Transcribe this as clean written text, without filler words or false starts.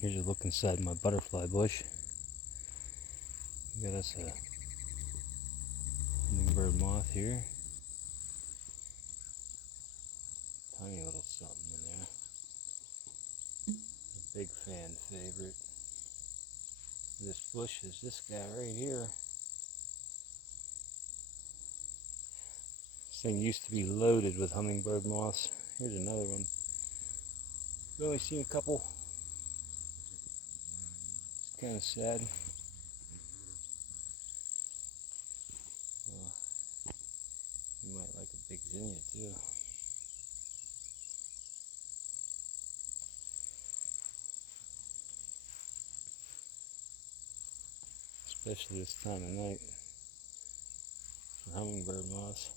Here's a look inside my butterfly bush. We got us a hummingbird moth here. Tiny little something in there. A big fan favorite. This bush is this guy right here. This thing used to be loaded with hummingbird moths. Here's another one. I've only seen a couple. It's kind of sad. You might like a big zinnia too. Especially this time of night for hummingbird moths.